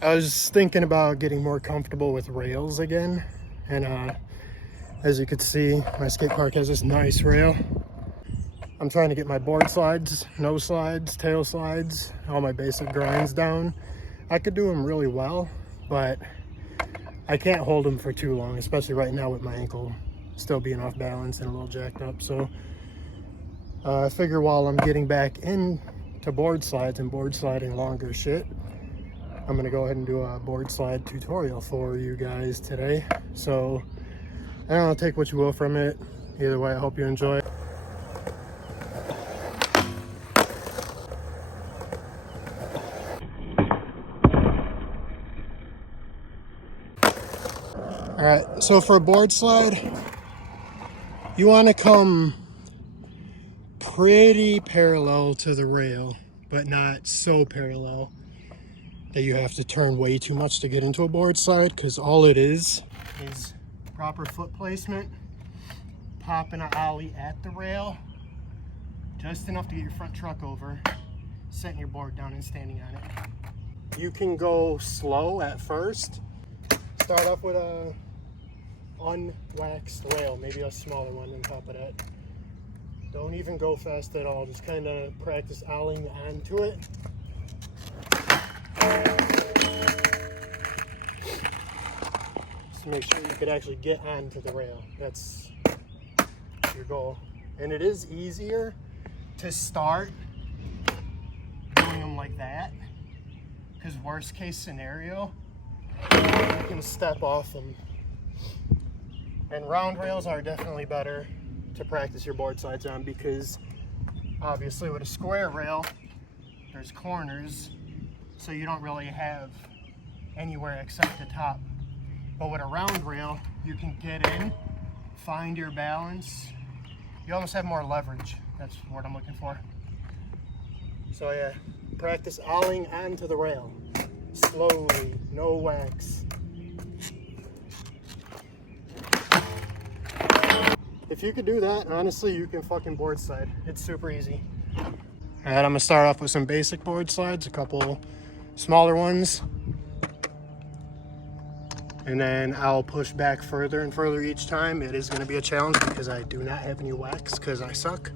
I was thinking about getting more comfortable with rails again, and as you can see, my skate park has this nice rail. I'm trying to get my board slides, nose slides, tail slides, all my basic grinds down. I could do them really well, but I can't hold them for too long, especially right now with my ankle still being off balance and a little jacked up. So I figure while I'm getting back into board slides and board sliding longer shit, I'm gonna go ahead and do a board slide tutorial for you guys today. So I don't know, take what you will from it. Either way, I hope you enjoy it. All right, so for a board slide, you want to come pretty parallel to the rail, but not so parallel that you have to turn way too much to get into a board slide, because all it is proper foot placement, popping an ollie at the rail, just enough to get your front truck over, setting your board down and standing on it. You can go slow at first. Start off with a unwaxed rail, maybe a smaller one on top of that. Don't even go fast at all, just kind of practice ollieing onto it. Just to make sure you could actually get onto the rail. That's your goal. And it is easier to start doing them like that, because worst case scenario, you can step off them. And round rails are definitely better to practice your board slides on, because obviously with a square rail, there's corners, so you don't really have anywhere except the top. But with a round rail, you can get in, find your balance. You almost have more leverage. That's what I'm looking for. So yeah, practice ollieing onto the rail. Slowly, no wax. If you could do that, honestly, you can fucking board slide. It's super easy. All right, I'm gonna start off with some basic board slides, a couple smaller ones. And then I'll push back further and further each time. It is gonna be a challenge because I do not have any wax because I suck.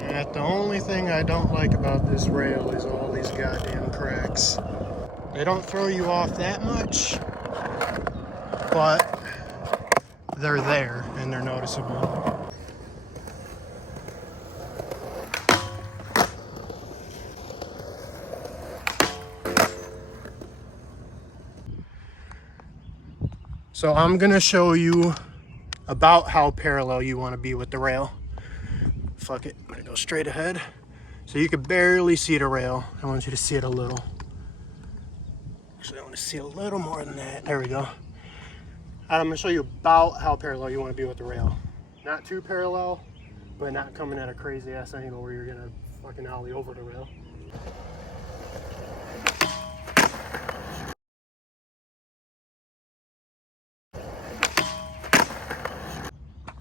And the only thing I don't like about this rail is all these goddamn cracks. They don't throw you off that much, but they're there and they're noticeable. So I'm gonna show you about how parallel you want to be with the rail. Fuck it, I'm gonna go straight ahead. So you can barely see the rail. I want you to see it a little. Actually, I want to see a little more than that. There we go. I'm gonna show you about how parallel you want to be with the rail. Not too parallel, but not coming at a crazy ass angle where you're gonna fucking ollie over the rail.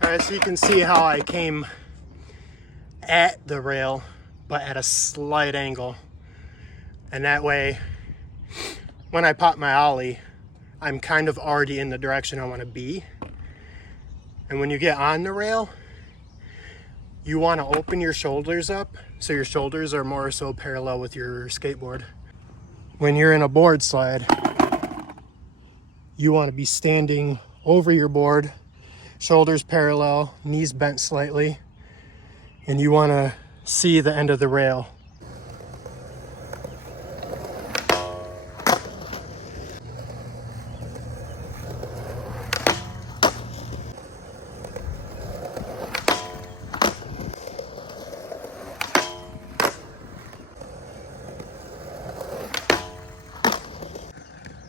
Alright, so you can see how I came at the rail, but at a slight angle. And that way, when I pop my ollie, I'm kind of already in the direction I want to be. And when you get on the rail, you want to open your shoulders up so your shoulders are more so parallel with your skateboard. When you're in a board slide, you want to be standing over your board, shoulders parallel, knees bent slightly, and you want to see the end of the rail.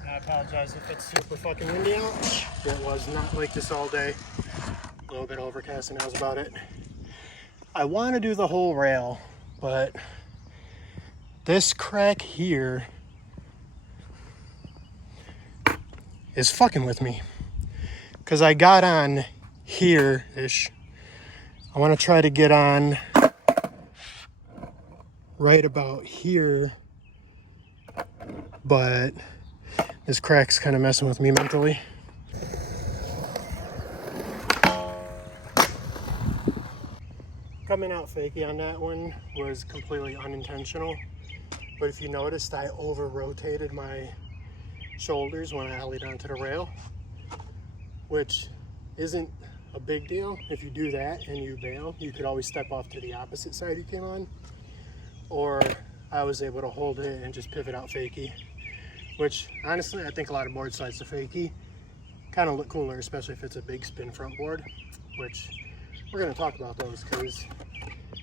I apologize if it's super fucking windy out. It was not like this all day. A little bit overcast and that was about it. I want to do the whole rail, but this crack here is fucking with me. Because I got on here-ish I want to try to get on right about here, but this crack's kind of messing with me mentally. Coming out fakie on that one was completely unintentional, but if you noticed, I over-rotated my shoulders when I ollied onto the rail, which isn't a big deal. If you do that and you bail, you could always step off to the opposite side you came on, or I was able to hold it and just pivot out fakie, which honestly I think a lot of board sides to fakie kind of look cooler, especially if it's a big spin front board, which we're going to talk about those because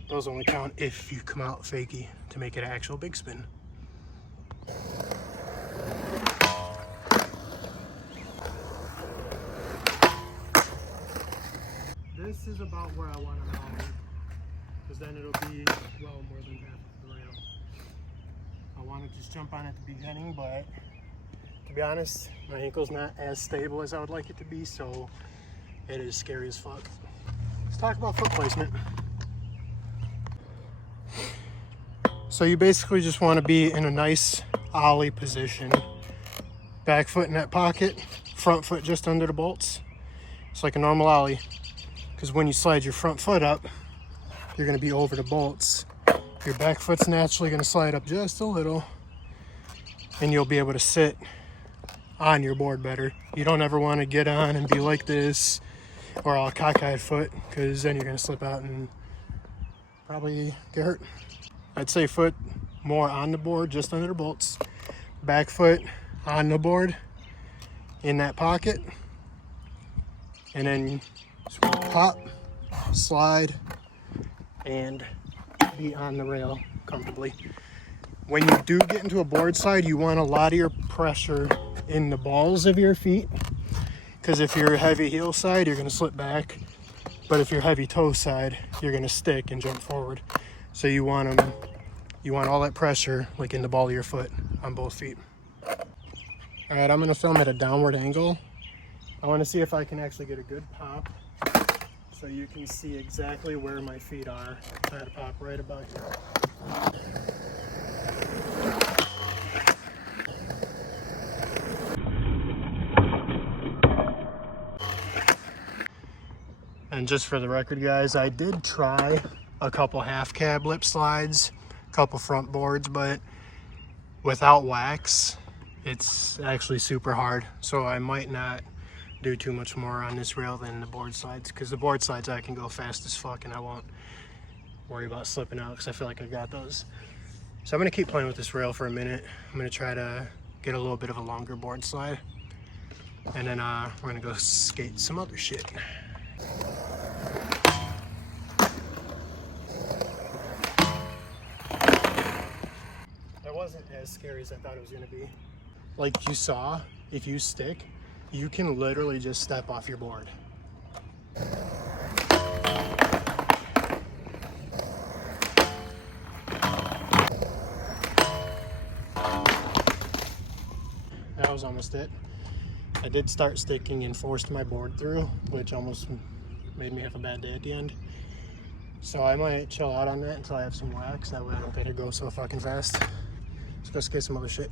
those only count if you come out fakie to make it an actual big spin. This is about where I want to ollie, because then it'll be well more than half of the rail. I want to just jump on at the beginning, but to be honest, my ankle's not as stable as I would like it to be, so it is scary as fuck. Let's talk about foot placement. So you basically just want to be in a nice ollie position. Back foot in that pocket, front foot just under the bolts. It's like a normal ollie, because when you slide your front foot up, you're going to be over the bolts. Your back foot's naturally going to slide up just a little, and you'll be able to sit on your board better. You don't ever want to get on and be like this, or all cockeyed foot, because then you're going to slip out and probably get hurt. I'd say foot more on the board, just under the bolts. Back foot on the board, in that pocket. And then pop, slide, and be on the rail comfortably. When you do get into a board slide, you want a lot of your pressure in the balls of your feet, because if you're a heavy heel side, you're going to slip back. But if you're heavy toe side, you're going to stick and jump forward. So you want all that pressure like in the ball of your foot on both feet. All right, I'm going to film at a downward angle. I want to see if I can actually get a good pop so you can see exactly where my feet are. Try to pop right about here. And just for the record, guys, I did try a couple half cab lip slides, a couple front boards, but without wax, it's actually super hard. So I might not do too much more on this rail than the board slides, because the board slides I can go fast as fuck and I won't worry about slipping out because I feel like I got those. So I'm going to keep playing with this rail for a minute. I'm going to try to get a little bit of a longer board slide, and then we're going to go skate some other shit. That wasn't as scary as I thought it was going to be. Like you saw, if you stick, you can literally just step off your board. That was almost it. I did start sticking and forced my board through, which almost made me have a bad day at the end. So I might chill out on that until I have some wax. That way I don't think it goes so fucking fast. Let's go skate some other shit.